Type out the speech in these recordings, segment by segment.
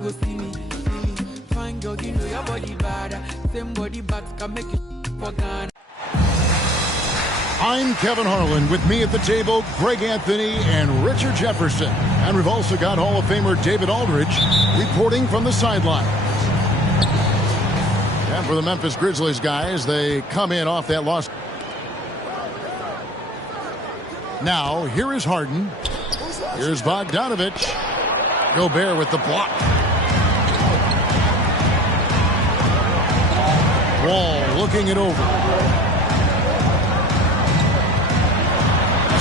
go see me. Fine girl, you know your body bad. Same body but can make it for Ghana. I'm Kevin Harlan. With me at the table, Greg Anthony and Richard Jefferson. And we've also got Hall of Famer David Aldridge reporting from the sideline. And for the Memphis Grizzlies guys, they come in off that loss. Now, here is Harden. Here's Bogdanovich. Gobert with the block. Wall looking it over.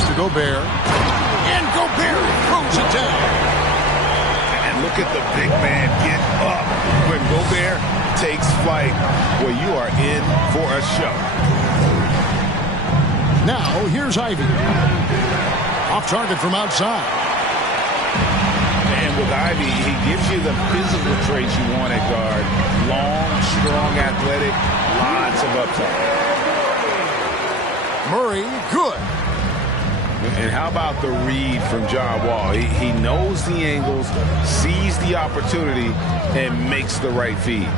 To Gobert. And Gobert throws it down. And look at the big man get up. When Gobert takes flight, well, you are in for a show. Now, here's Ivy. Off target from outside. And with Ivy, he gives you the physical traits you want at guard. Long, strong, athletic, lots of upside. Murray, good. And how about the read from John Wall? He knows the angles, sees the opportunity, and makes the right feed.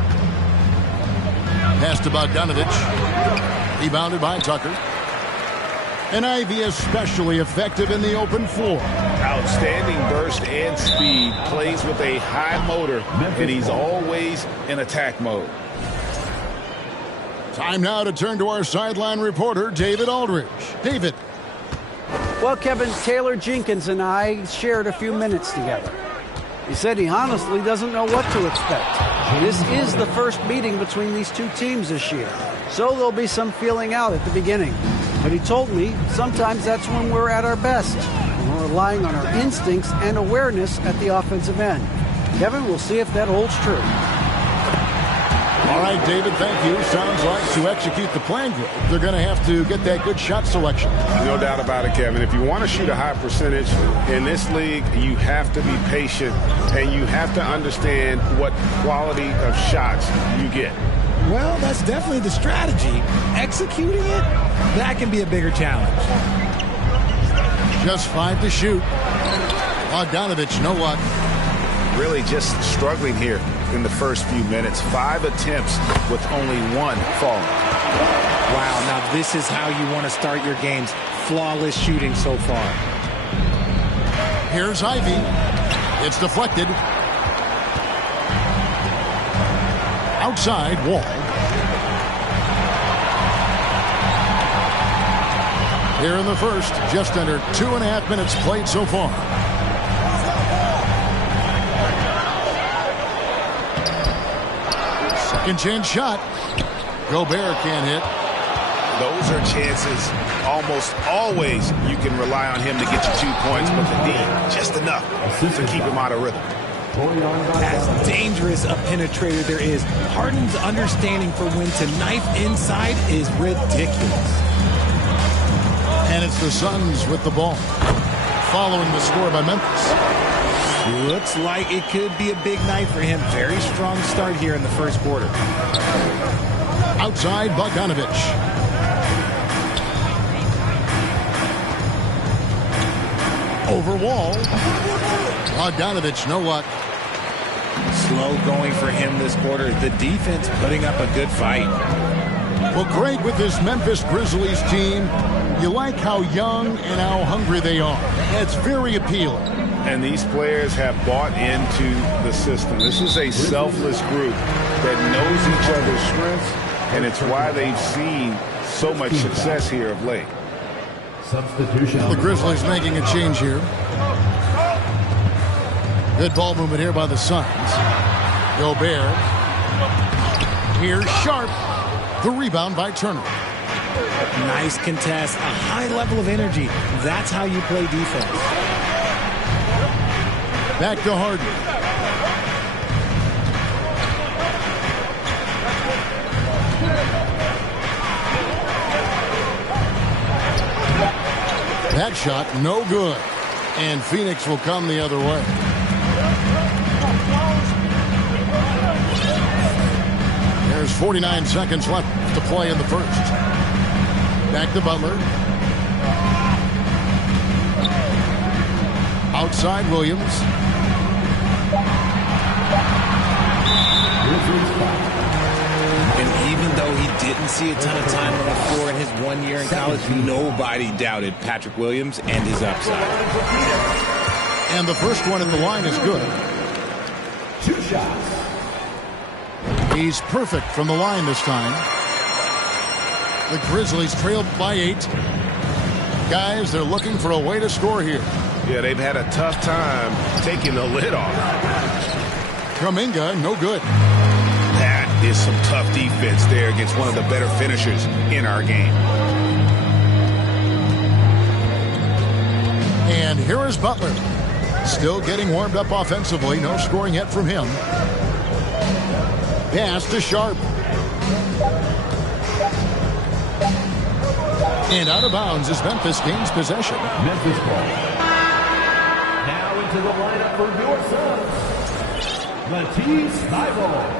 Pass to Bogdanovich. Rebounded by Tucker. And Ivy especially effective in the open floor. Outstanding burst and speed. Plays with a high motor, and he's always in attack mode. Time now to turn to our sideline reporter, David Aldridge. David. Well, Kevin, Taylor Jenkins and I shared a few minutes together. He said he honestly doesn't know what to expect. This is the first meeting between these two teams this year, so there'll be some feeling out at the beginning. But he told me sometimes that's when we're at our best. We're relying on our instincts and awareness at the offensive end. Kevin, we'll see if that holds true. All right, David, thank you. Sounds like to execute the plan, they're going to have to get that good shot selection. No doubt about it, Kevin. If you want to shoot a high percentage in this league, you have to be patient, and you have to understand what quality of shots you get. Well, that's definitely the strategy. Executing it, that can be a bigger challenge. Just 5 to shoot. Bogdanovich, no luck. Really just struggling here in the first few minutes. 5 attempts with only 1 falling. Wow, now this is how you want to start your games. Flawless shooting so far. Here's Ivy. It's deflected. Outside, Wall. Here in the first, just under 2.5 minutes played so far. Second chance shot. Gobert can't hit. Those are chances almost always you can rely on him to get you 2 points, but the D, just enough to keep him out of rhythm. As dangerous a penetrator there is, Harden's understanding for when to knife inside is ridiculous. And it's the Suns with the ball. Following the score by Memphis. Looks like it could be a big night for him. Very strong start here in the first quarter. Outside, Bogdanovich. Over Wall. Bogdanovich, no luck. Slow going for him this quarter. The defense putting up a good fight. Well, Greg, with this Memphis Grizzlies team, you like how young and how hungry they are. It's very appealing. And these players have bought into the system. This is a selfless group that knows each other's strengths, and it's why they've seen so much success here of late. Substitution. The Grizzlies making a change here. Good ball movement here by the Suns. Gobert. Here's Sharp. The rebound by Turner. Nice contest. A high level of energy. That's how you play defense. Back to Harden. That shot, no good. And Phoenix will come the other way. There's 49 seconds left to play in the first. Back to Butler. Outside Williams. see a ton of time on the floor in his 1 year in college. Nobody doubted Patrick Williams and his upside. And the first one at the line is good. 2 shots. He's perfect from the line this time. The Grizzlies trail by 8. Guys, they're looking for a way to score here. Yeah, they've had a tough time taking the lid off. Kuminga, no good. That is some tough defense there against one of the better finishers in our game. And here is Butler. Still getting warmed up offensively. No scoring yet from him. Pass to Sharp. And out of bounds as Memphis gains possession. Memphis ball. Now into the lineup for your Suns, Matisse Thybulle.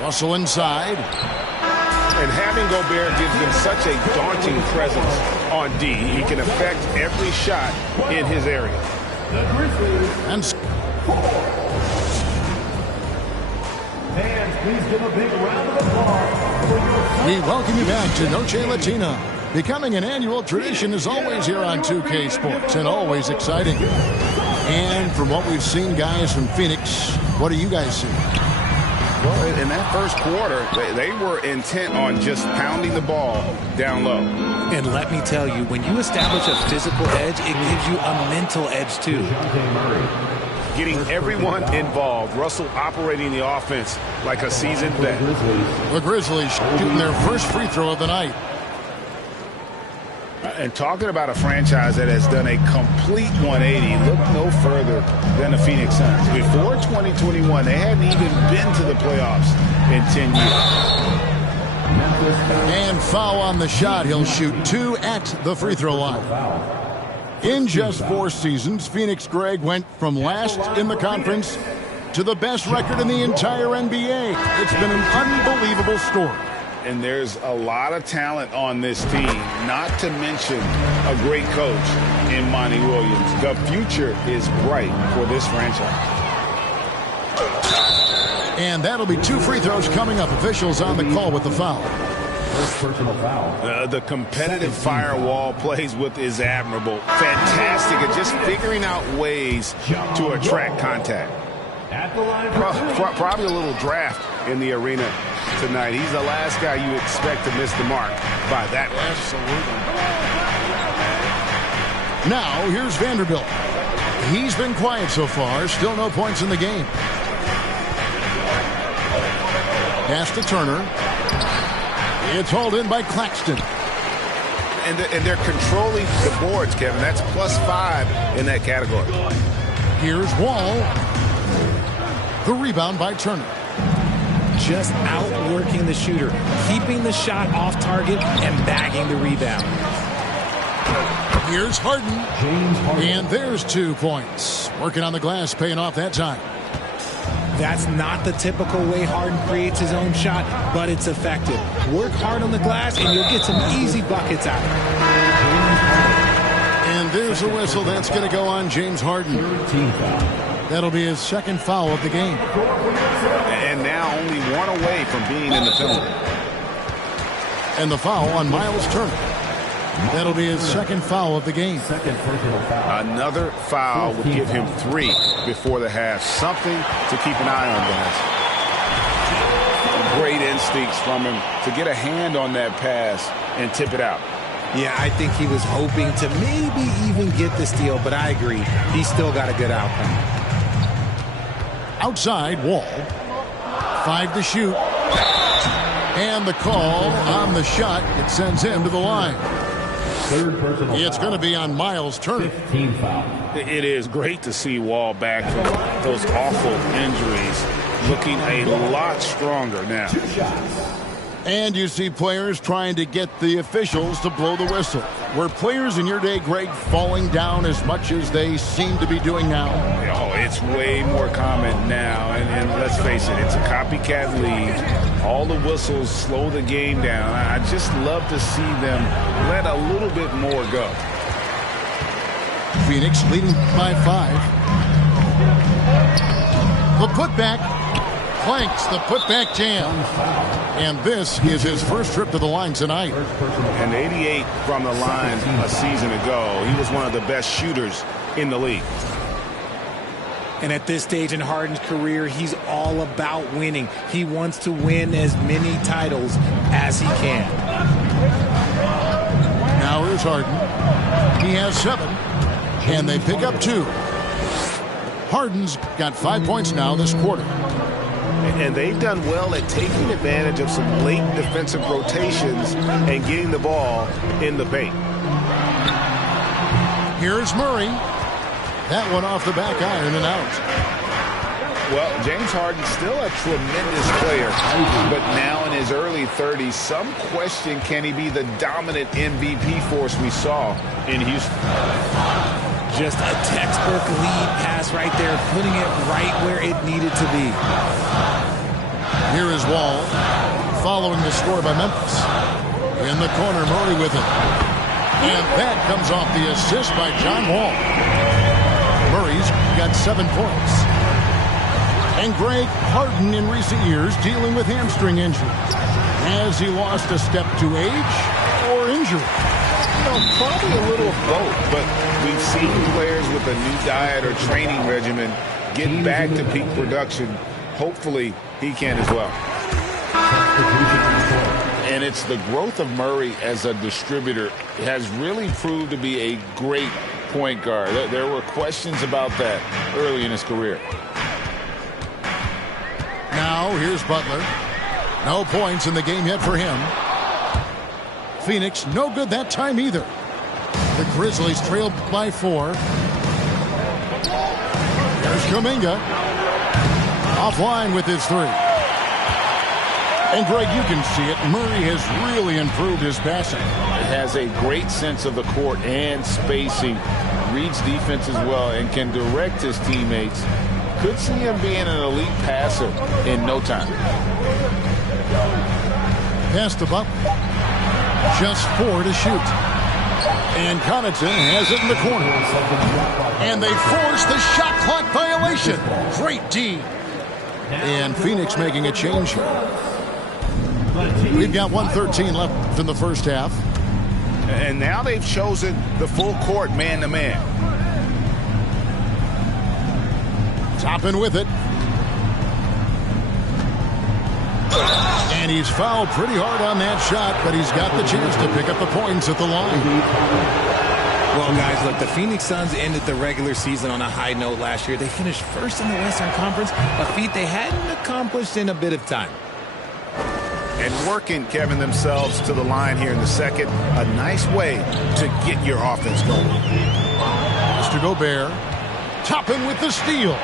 Russell inside. And having Gobert gives them such a daunting presence on D. He can affect every shot in his area. The Grizzlies. And Fans, please give a big round of applause for your Suns. we welcome you back to Noche Latina. Becoming an annual tradition is always here on 2K Sports and always exciting. And from what we've seen, guys, from Phoenix, what do you guys see? Well, in that first quarter, they were intent on just pounding the ball down low. And let me tell you, when you establish a physical edge, it gives you a mental edge too. Getting everyone involved. Russell operating the offense like a seasoned vet. The Grizzlies shooting their first free throw of the night. And talking about a franchise that has done a complete 180, look no further than the Phoenix Suns. Before 2021, they hadn't even been to the playoffs in 10 years. And foul on the shot. He'll shoot 2 at the free throw line. In just 4 seasons, Phoenix, Greg, went from last in the conference to the best record in the entire NBA. It's been an unbelievable story. And there's a lot of talent on this team, not to mention a great coach in Monty Williams. The future is bright for this franchise. And that'll be 2 free throws coming up. Officials on the call with the foul. First personal foul. The competitive firewall plays with is admirable. Fantastic at just figuring out ways to attract contact. At the line Probably a little draft in the arena tonight. He's the last guy you expect to miss the mark by that much. Absolutely. Now, here's Vanderbilt. He's been quiet so far. Still no points in the game. Pass to Turner. It's hauled in by Claxton. And they're controlling the boards, Kevin. That's +5 in that category. Here's Wall. The rebound by Turner. Just outworking the shooter, keeping the shot off target and bagging the rebound. Here's Harden. James Harden. And there's 2 points. Working on the glass, paying off that time. That's not the typical way Harden creates his own shot, but it's effective. Work hard on the glass and you'll get some easy buckets out of it. And there's a whistle. That's going to go on James Harden. 13 foul. That'll be his 2nd foul of the game. And now only 1 away from being in the penalty. And the foul on Miles Turner. That'll be his 2nd foul of the game. Second personal foul. Another foul would give him 3 before the half. Something to keep an eye on, guys. Great instincts from him to get a hand on that pass and tip it out. Yeah, I think he was hoping to maybe even get the steal, but I agree. He's still got a good outcome. Outside, Wall. 5 to shoot. And the call on the shot. It sends him to the line. Third personal It's foul. going to be on Miles Turner. 15 foul. It is great to see Wall back from those awful injuries, looking a lot stronger now. 2 shots. And you see players trying to get the officials to blow the whistle. Were players in your day, Greg, falling down as much as they seem to be doing now? Oh, it's way more common now. And let's face it, it's a copycat league. All the whistles slow the game down. I just love to see them let a little bit more go. Phoenix leading by 5. The putback clanks the putback jam. And this is his first trip to the line tonight. And 88 from the line a season ago. He was one of the best shooters in the league. And at this stage in Harden's career, he's all about winning. He wants to win as many titles as he can. Now here's Harden. He has 7, and they pick up 2. Harden's got 5 points now this quarter. And they've done well at taking advantage of some late defensive rotations and getting the ball in the paint. Here's Murray. That one off the back iron and out. Well, James Harden's still a tremendous player, but now in his early 30s, some question, can he be the dominant MVP force we saw in Houston? Just a textbook lead pass right there, putting it right where it needed to be. Here is Wall, following the score by Memphis. In the corner, Murray with it. And that comes off the assist by John Wall. Murray's got 7 points. And Greg Harden in recent years dealing with hamstring injury. Has he lost a step to age or injury? Probably a little of both, but we've seen players with a new diet or training regimen get back to peak production. Hopefully, he can as well. And it's the growth of Murray as a distributor has really proved to be a great point guard. There were questions about that early in his career. Now, here's Butler. No points in the game yet for him. Phoenix, no good that time either. The Grizzlies trail by 4. There's Kuminga. Offline with his 3. And, Greg, you can see it. Murray has really improved his passing. Has a great sense of the court and spacing. Reads defense as well and can direct his teammates. Could see him being an elite passer in no time. Pass to Butler. Just 4 to shoot. And Connaughton has it in the corner. And they force the shot clock violation. Great D. And Phoenix making a change here. We've got 1:13 left in the first half. And now they've chosen the full court man-to-man. Toppin with it. And he's fouled pretty hard on that shot, but he's got the chance to pick up the points at the line. Well, guys, look, the Phoenix Suns ended the regular season on a high note last year. They finished first in the Western Conference, a feat they hadn't accomplished in a bit of time. And working, Kevin, themselves to the line here in the second. A nice way to get your offense going. Mr. Gobert. Toppin with the steal.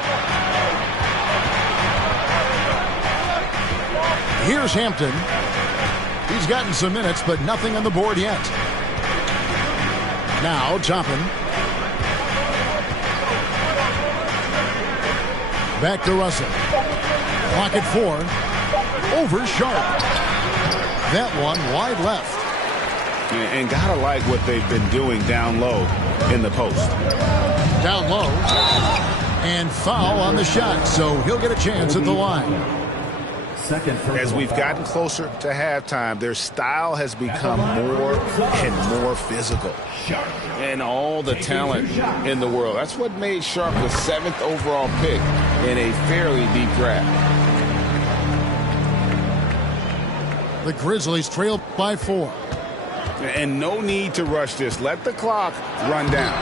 Here's Hampton. He's gotten some minutes, but nothing on the board yet. Now, Toppin. Back to Russell. Clock at 4. Over Sharp. That one wide left. And gotta like what they've been doing down low in the post. Down low. And foul on the shot, so he'll get a chance at the line. As we've gotten closer to halftime, their style has become more and more physical. And all the talent in the world. That's what made Sharp the 7th overall pick in a fairly deep draft. The Grizzlies trail by 4. And no need to rush this. Let the clock run down.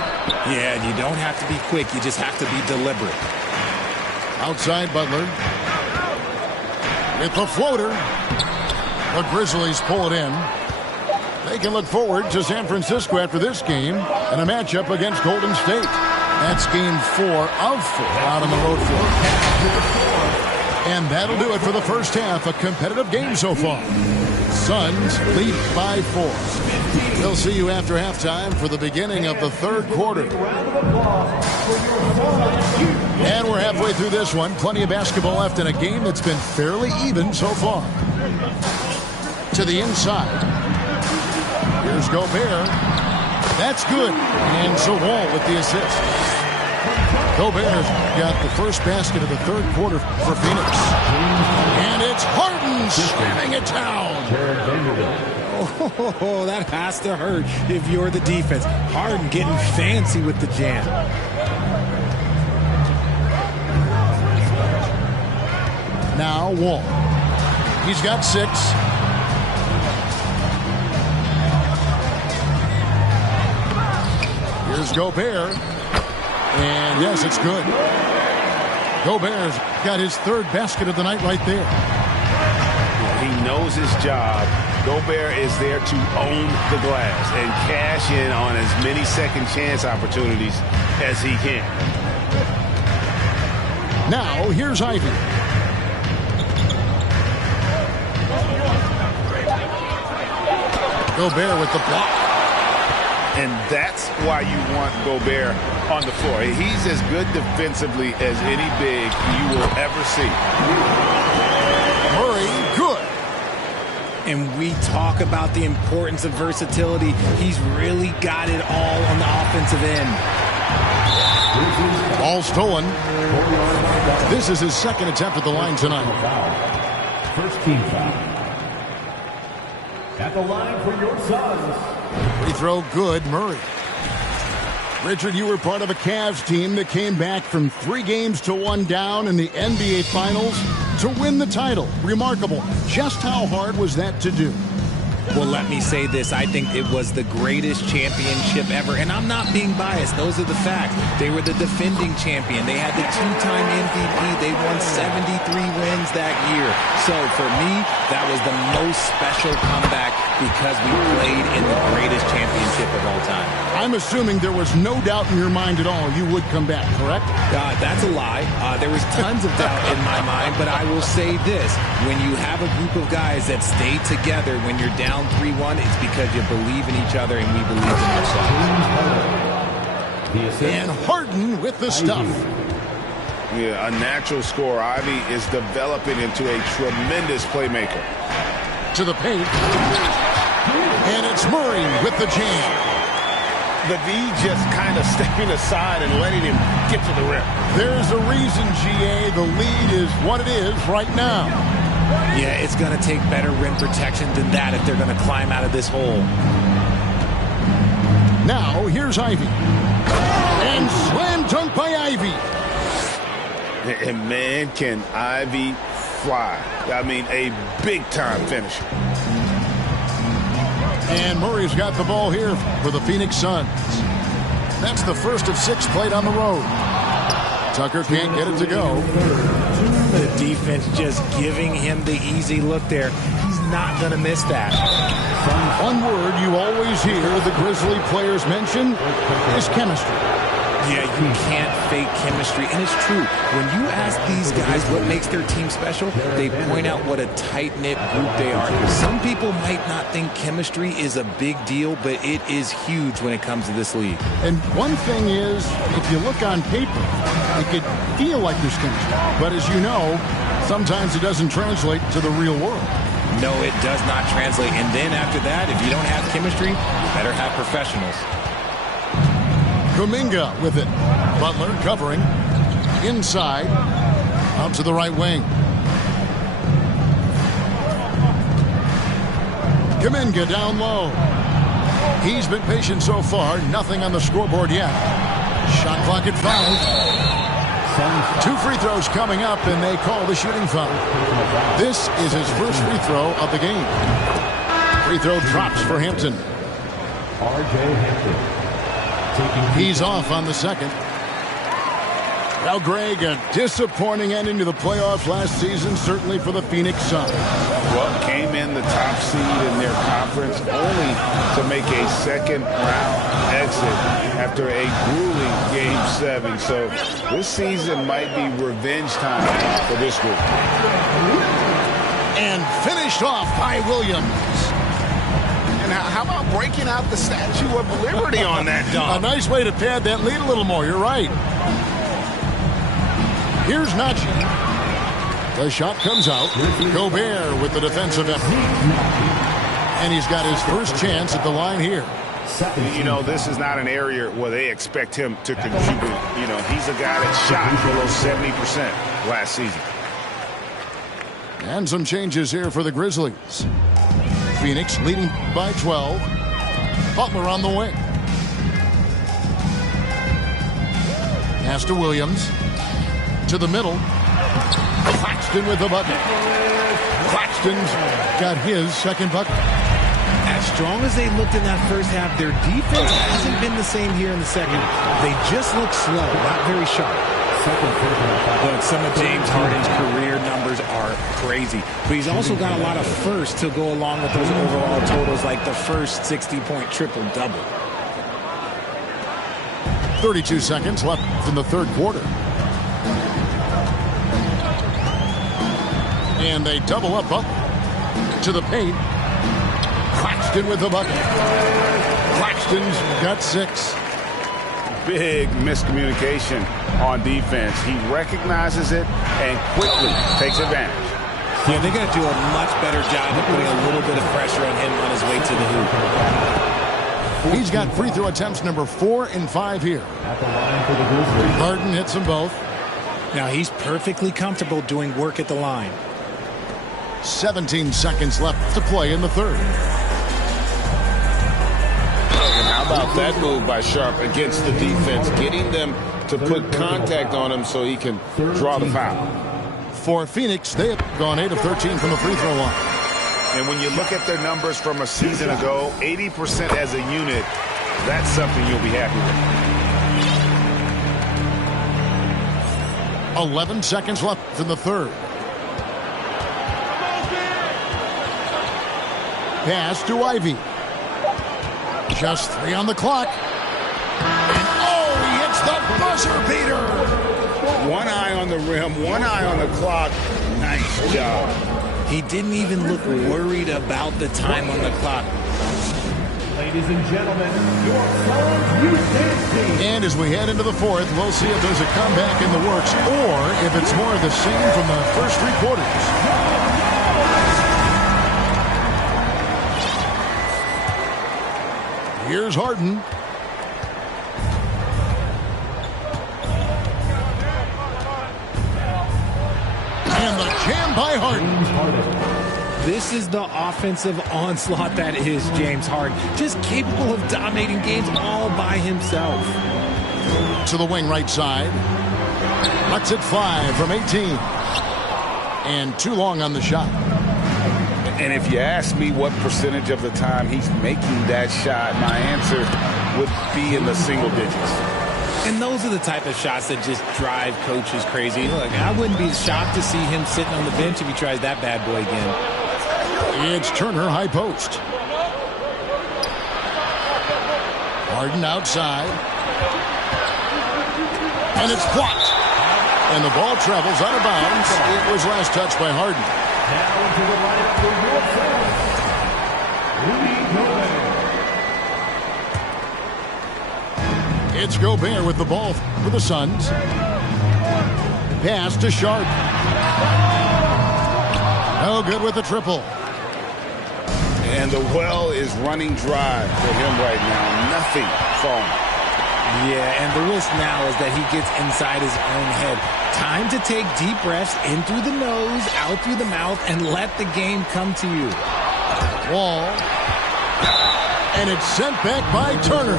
Yeah, you don't have to be quick. You just have to be deliberate. Outside Butler. With the floater. The Grizzlies pull it in. They can look forward to San Francisco after this game and a matchup against Golden State. That's game 4 of 4 out on the road floor. And that'll do it for the first half. A competitive game so far. Suns lead by 4. We'll see you after halftime for the beginning of the third quarter. And we're halfway through this one. Plenty of basketball left in a game that's been fairly even so far. To the inside. Here's Gobert. That's good. And so Wall with the assist. Gobert's got the first basket of the third quarter for Phoenix. And it's Harden slamming it down. Oh, that has to hurt if you're the defense. Harden getting fancy with the jam. Now Wall. He's got 6. Here's Gobert. And yes, it's good. Gobert's got his third basket of the night right there. He knows his job. Gobert is there to own the glass and cash in on as many second chance opportunities as he can. Now, here's Ivy. Gobert with the block. And that's why you want Gobert on the floor. He's as good defensively as any big you will ever see. Murray, good. And we talk about the importance of versatility. He's really got it all on the offensive end. Ball stolen. This is his second attempt at the line tonight. First team foul. At the line for your Suns. Free throw good, Murray. Richard, you were part of a Cavs team that came back from 3 games to 1 down in the NBA Finals to win the title. Remarkable. Just how hard was that to do? Well, let me say this. I think it was the greatest championship ever. And I'm not being biased. Those are the facts. They were the defending champion. They had the 2-time MVP. They won 73 wins that year. So for me, that was the most special comeback because we played in the greatest championship of all time. I'm assuming there was no doubt in your mind at all you would come back, correct? That's a lie. There was tons of doubt in my mind, but I will say this. When you have a group of guys that stay together when you're down 3-1, it's because you believe in each other and we believe in ourselves. And Harden with the stuff. Yeah, a natural scorer. Ivy is developing into a tremendous playmaker. To the paint. And it's Murray with the jam. The D just kind of stepping aside and letting him get to the rim. There's a reason, GA, the lead is what it is right now. Yeah, it's going to take better rim protection than that if they're going to climb out of this hole. Now, here's Ivy. And slam dunk by Ivy. And man, can Ivy fly. I mean, a big-time finisher. And Murray's got the ball here for the Phoenix Suns. That's the first of 6 played on the road. Tucker can't get it to go. The defense just giving him the easy look there. He's not going to miss that. One word you always hear the Grizzly players mention is chemistry. Yeah, you can't fake chemistry. And it's true. When you ask these guys what makes their team special, they point out what a tight-knit group they are. Some people might not think chemistry is a big deal, but it is huge when it comes to this league. And one thing is, if you look on paper, it could feel like there's chemistry. But as you know, sometimes it doesn't translate to the real world. No, it does not translate. And then after that, if you don't have chemistry, you better have professionals. Kuminga with it. Butler covering. Inside. Out to the right wing. Kuminga down low. He's been patient so far. Nothing on the scoreboard yet. Shot clock at 5. 2 free throws coming up, and they call the shooting foul. This is his first free throw of the game. Free throw drops for Hampton. R.J. Hampton. He's off on the second. Now, Greg, a disappointing ending to the playoffs last season, certainly for the Phoenix Suns. Well, came in the top seed in their conference only to make a second-round exit after a grueling Game 7. So this season might be revenge time for this group. And finished off by Williams. How about breaking out the Statue of Liberty on that dunk? A nice way to pad that lead a little more. You're right. Here's Najee. The shot comes out. Gobert with the defensive effort. And he's got his first chance at the line here. You know, this is not an area where they expect him to contribute. You know, he's a guy that shot below 70% last season. And some changes here for the Grizzlies. Phoenix leading by 12. Butler on the wing. Pass to Williams. To the middle. Claxton with the bucket. Claxton's got his second bucket. As strong as they looked in that first half, their defense hasn't been the same here in the second. They just look slow, not very sharp. Look, some of James Harden's career numbers are crazy, but he's also got a lot of firsts to go along with those overall totals, like the first 60-point triple-double. 32 seconds left in the third quarter. And they double up to the paint. Claxton with the bucket. Claxton's got 6. Big miscommunication on defense. He recognizes it and quickly takes advantage. Yeah, they're going to do a much better job of putting a little bit of pressure on him on his way to the hoop. He's got free throw attempts number 4 and 5 here. Harden hits them both. Now he's perfectly comfortable doing work at the line. 17 seconds left to play in the third. And how about that move by Sharp against the defense, getting them to put contact on him so he can draw the foul. For Phoenix, they have gone 8 of 13 from the free throw line. And when you look at their numbers from a season ago, 80% as a unit, that's something you'll be happy with. 11 seconds left in the third. Pass to Ivy. Just 3 on the clock. And oh, he hits the buzzer beater. One eye on the rim, one eye on the clock. Nice job. He didn't even look worried about the time on the clock. Ladies and gentlemen, your Suns Houston team. And as we head into the fourth, we'll see if there's a comeback in the works or if it's more of the same from the first 3 quarters. Here's Harden. And the jam by Harden. This is the offensive onslaught that is James Harden. Just capable of dominating games all by himself. To the wing right side. Lets it fly from 18. And too long on the shot. And if you ask me what percentage of the time he's making that shot, my answer would be in the single digits. And those are the type of shots that just drive coaches crazy. Look, I wouldn't be shocked to see him sitting on the bench if he tries that bad boy again. It's Turner high post. Harden outside. And it's blocked. And the ball travels out of bounds. It was last touched by Harden. Now into the lineup for your Suns, Rudy Gobert. It's Gobert with the ball for the Suns. Pass to Sharp. No good with the triple. And the well is running dry for him right now. Nothing falling. Yeah, and the risk now is that he gets inside his own head. Time to take deep breaths in through the nose, out through the mouth, and let the game come to you. Wall. And it's sent back by Turner.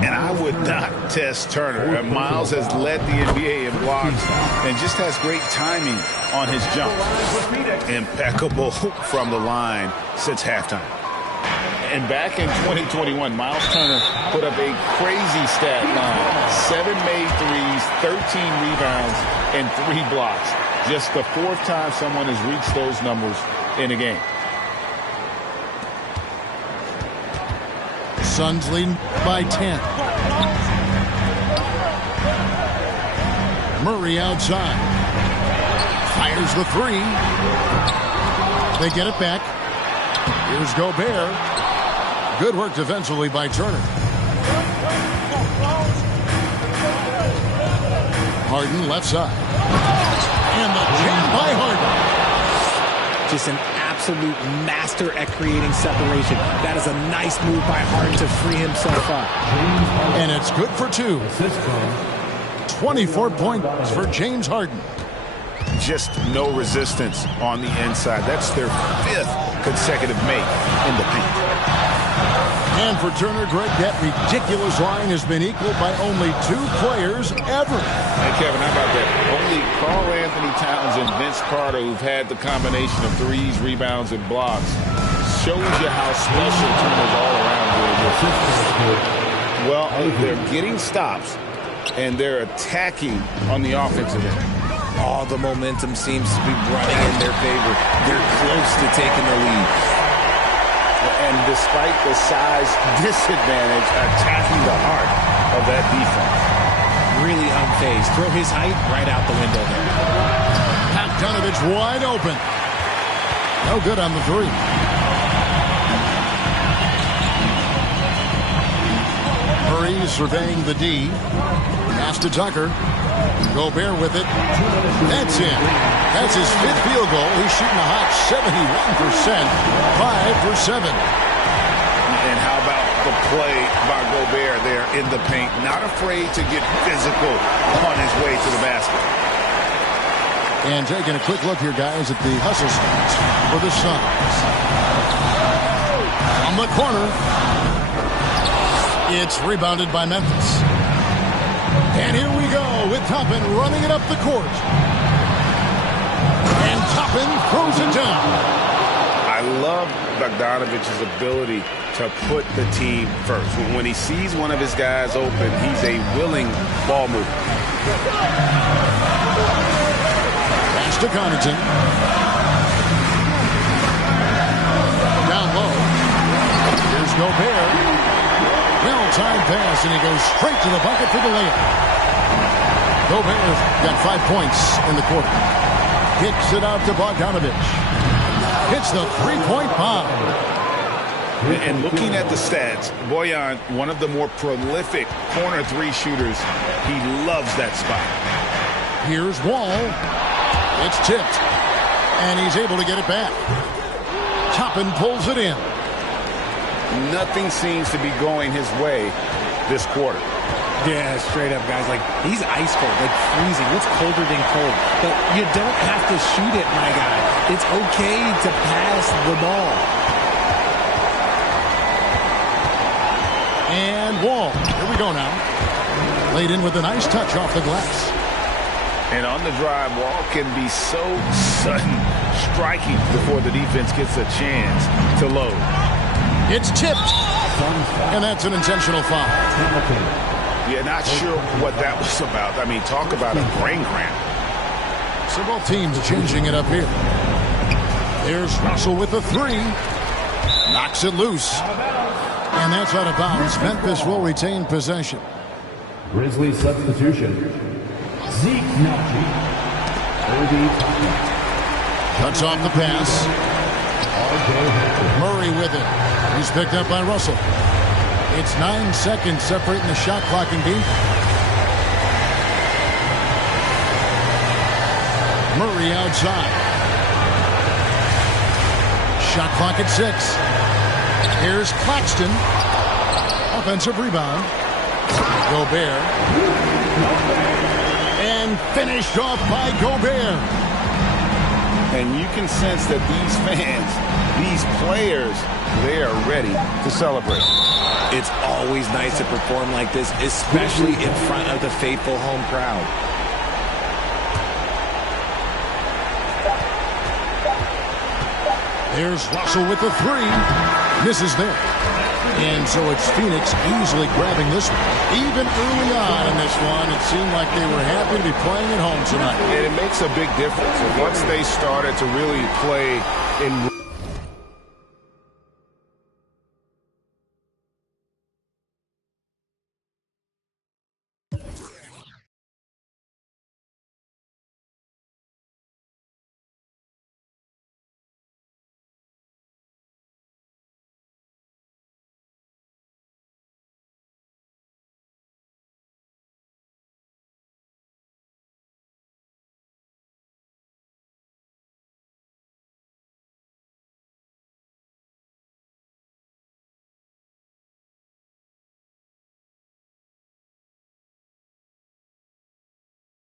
And I would not test Turner. And Miles has led the NBA in blocks and just has great timing on his jump. Impeccable from the line since halftime. And back in 2021, Miles Turner put up a crazy stat line. 7 made threes, 13 rebounds, and 3 blocks. Just the 4th time someone has reached those numbers in a game. Suns lead by 10. Murray outside. Fires the 3. They get it back. Here's Gobert. Good work defensively by Turner. Harden left side. And the jam by Harden. Just an absolute master at creating separation. That is a nice move by Harden to free himself up. And it's good for 2. 24 points for James Harden. Just no resistance on the inside. That's their 5th consecutive make in the paint. And for Turner, Greg, that ridiculous line has been equaled by only 2 players ever. Hey, Kevin, how about that? Only Karl Anthony Towns and Vince Carter, who've had the combination of threes, rebounds, and blocks, shows you how special Turner's all around is. Well, they're getting stops, and they're attacking on the offensive end. All the momentum seems to be running in their favor. They're close to taking the lead. And despite the size disadvantage, attacking the heart of that defense. Really unfazed. Throw his height right out the window there. Bogdanovich wide open. No good on the 3. Murray surveying the D. Pass to Tucker. Gobert with it. That's in. That's his 5th field goal. He's shooting a hot 71%. 5 for 7. And how about the play by Gobert there in the paint? Not afraid to get physical on his way to the basket. And taking a quick look here, guys, at the hustle stats for the Suns. On the corner. It's rebounded by Memphis. And here we go with Toppin running it up the court. And Toppin throws it down. I love Bogdanovich's ability to put the team first. When he sees one of his guys open, he's a willing ball mover. Pass to Connaughton. Down low. Here's Gobert. Well-timed pass, and he goes straight to the bucket for the layup. Gobert got 5 points in the quarter. Kicks it out to Bogdanovich. Hits the 3-point bomb. And looking at the stats, Bojan, one of the more prolific corner 3 shooters, he loves that spot. Here's Wall. It's tipped. And he's able to get it back. Toppin pulls it in. Nothing seems to be going his way this quarter. Yeah, straight up, guys. Like, he's ice cold, like freezing. What's colder than cold? But you don't have to shoot it, my guy. It's okay to pass the ball. And Wall. Here we go now. Laid in with a nice touch off the glass. And on the drive, Wall can be so sudden, striking before the defense gets a chance to load. It's tipped. And that's an intentional foul. Yeah, not sure what that was about. I mean, talk about a brain cramp. So both teams changing it up here. There's Russell with a 3. Knocks it loose. And that's out of bounds. Memphis will retain possession. Grizzlies substitution. Zeke Nnaji. Cuts off the pass. Murray with it. He's picked up by Russell. It's 9 seconds separating the shot clock and game. Murray outside. Shot clock at 6. Here's Claxton. Offensive rebound. Gobert. And finished off by Gobert. And you can sense that these fans, these players, they are ready to celebrate. It's always nice to perform like this, especially in front of the faithful home crowd. There's Russell with the 3. Misses there. And so it's Phoenix easily grabbing this one. Even early on in this one, it seemed like they were happy to be playing at home tonight. And it makes a big difference. Once they started to really play in